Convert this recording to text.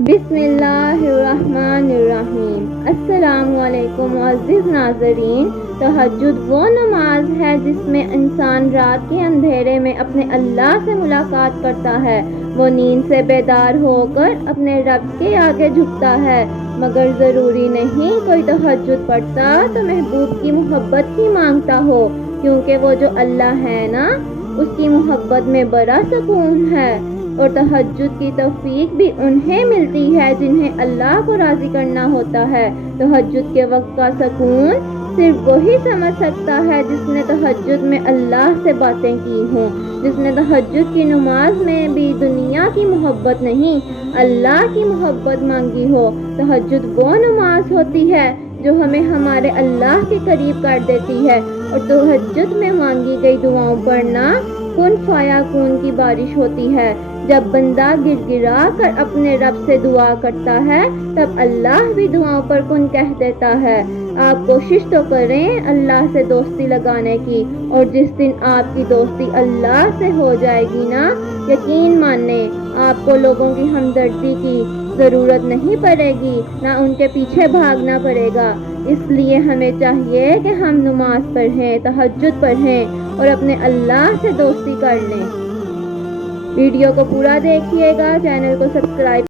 بسم اللہ الرحمن الرحیم۔ السلام علیکم عزیز ناظرین۔ تہجد وہ نماز ہے جس میں انسان رات کے اندھیرے میں اپنے اللہ سے ملاقات کرتا ہے۔ وہ نیند سے بیدار ہو کر اپنے رب کے آگے جھکتا ہے، مگر ضروری نہیں کوئی تہجد پڑھتا تو محبوب کی محبت ہی مانگتا ہو، کیونکہ وہ جو اللہ ہے نا، اس کی محبت میں بڑا سکون ہے۔ اور تہجد کی توفیق بھی انہیں ملتی ہے جنہیں اللہ کو راضی کرنا ہوتا ہے۔ تہجد کے وقت کا سکون صرف وہی سمجھ سکتا ہے جس نے تہجد میں اللہ سے باتیں کی ہوں، جس نے تہجد کی نماز میں بھی دنیا کی محبت نہیں، اللہ کی محبت مانگی ہو۔ تہجد وہ نماز ہوتی ہے جو ہمیں ہمارے اللہ کے قریب کر دیتی ہے، اور تہجد میں مانگی گئی دعاؤں پر نہ کن فایا کون کی بارش ہوتی ہے۔ جب بندہ گر گرا کر اپنے رب سے دعا کرتا ہے، تب اللہ بھی دعاؤں پر کن کہہ دیتا ہے۔ آپ کوشش تو کریں اللہ سے دوستی لگانے کی، اور جس دن آپ کی دوستی اللہ سے ہو جائے گی نا، یقین مانیں آپ کو لوگوں کی ہمدردی کی ضرورت نہیں پڑے گی، نہ ان کے پیچھے بھاگنا پڑے گا۔ اس لیے ہمیں چاہیے کہ ہم نماز پڑھیں، تہجد پڑھیں اور اپنے اللہ سے دوستی کر لیں۔ ویڈیو کو پورا دیکھیے گا، چینل کو سبسکرائب